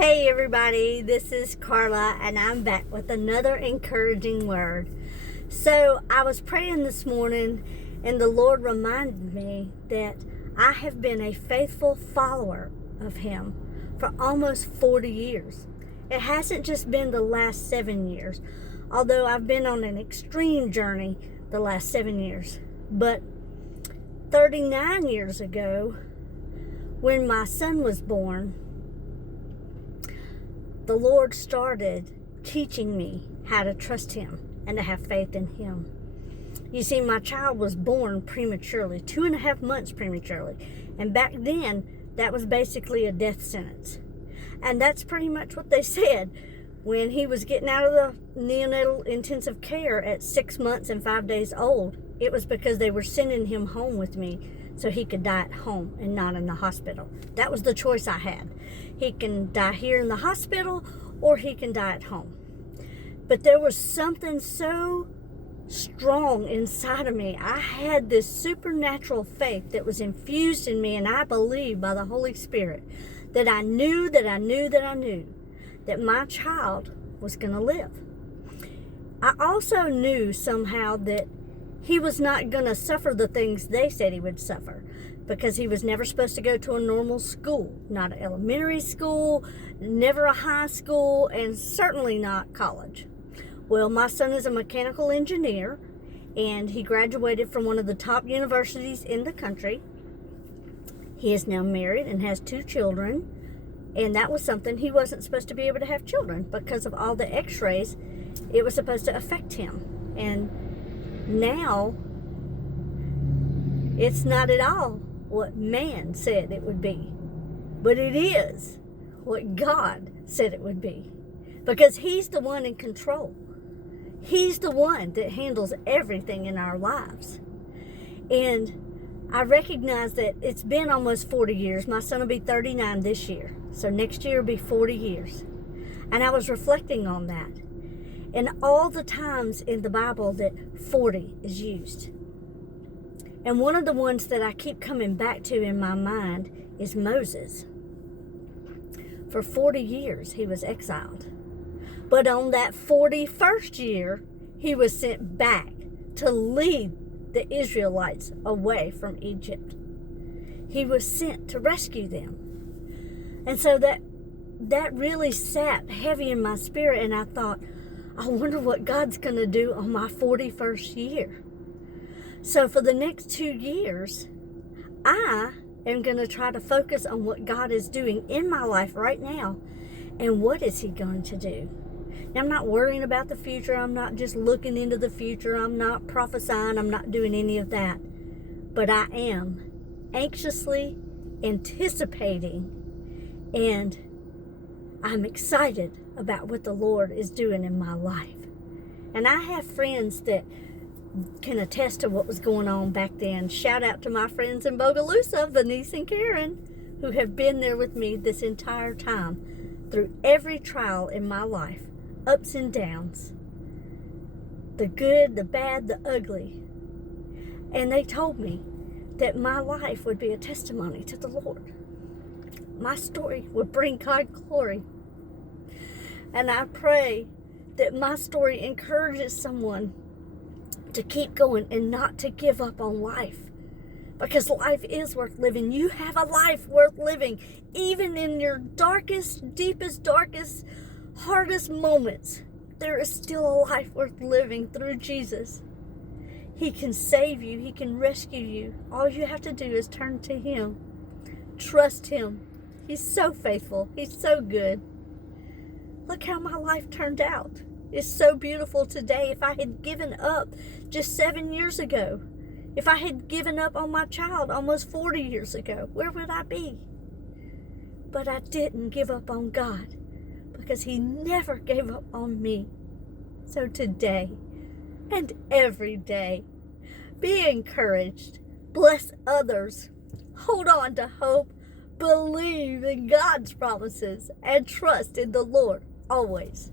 Hey everybody, this is Carla and I'm back with another encouraging word. So I was praying this morning and the Lord reminded me that I have been a faithful follower of Him for almost 40 years. It hasn't just been the last 7 years, although I've been on an extreme journey the last 7 years. But 39 years ago, when my son was born, the Lord started teaching me how to trust Him and to have faith in Him. You see, my child was born prematurely, 2.5 months prematurely. And back then, that was basically a death sentence. And that's pretty much what they said. When he was getting out of the neonatal intensive care at 6 months and 5 days old, it was because they were sending him home with me so he could die at home and not in the hospital. That was the choice I had. He can die here in the hospital or he can die at home. But there was something so strong inside of me. I had this supernatural faith that was infused in me, and I believed by the Holy Spirit that I knew that my child was going to live. I also knew somehow that he was not going to suffer the things they said he would suffer, because he was never supposed to go to a normal school, not an elementary school, never a high school, and certainly not college. Well, my son is a mechanical engineer, and he graduated from one of the top universities in the country. He is now married and has 2 children, and that was something he wasn't supposed to be able to have children because of all the x-rays. It was supposed to affect him. And now, it's not at all what man said it would be, but it is what God said it would be, because He's the one in control. He's the one that handles everything in our lives. And I recognize that it's been almost 40 years. My son will be 39 this year, so next year will be 40 years. And I was reflecting on that and all the times in the Bible that 40 is used. And one of the ones that I keep coming back to in my mind is Moses. For 40 years, he was exiled. But on that 41st year, he was sent back to lead the Israelites away from Egypt. He was sent to rescue them. And so that really sat heavy in my spirit, and I thought, I wonder what God's going to do on my 41st year. So for the next 2 years, I am going to try to focus on what God is doing in my life right now, and what is He going to do. Now, I'm not worrying about the future. I'm not just looking into the future. I'm not prophesying. I'm not doing any of that. But I am anxiously anticipating, and I'm excited about what the Lord is doing in my life. And I have friends that can attest to what was going on back then. Shout out to my friends in Bogalusa, Venice and Karen, who have been there with me this entire time through every trial in my life, ups and downs, the good, the bad, the ugly. And they told me that my life would be a testimony to the Lord. My story would bring God glory. And I pray that my story encourages someone to keep going and not to give up on life, because life is worth living. You have a life worth living. Even in your darkest, deepest, darkest, hardest moments, there is still a life worth living through Jesus. He can save you. He can rescue you. All you have to do is turn to Him. Trust Him. He's so faithful. He's so good. Look how my life turned out. It's so beautiful today. If I had given up just 7 years ago, if I had given up on my child almost 40 years ago, where would I be? But I didn't give up on God, because He never gave up on me. So today and every day, be encouraged, bless others, hold on to hope, believe in God's promises, and trust in the Lord always.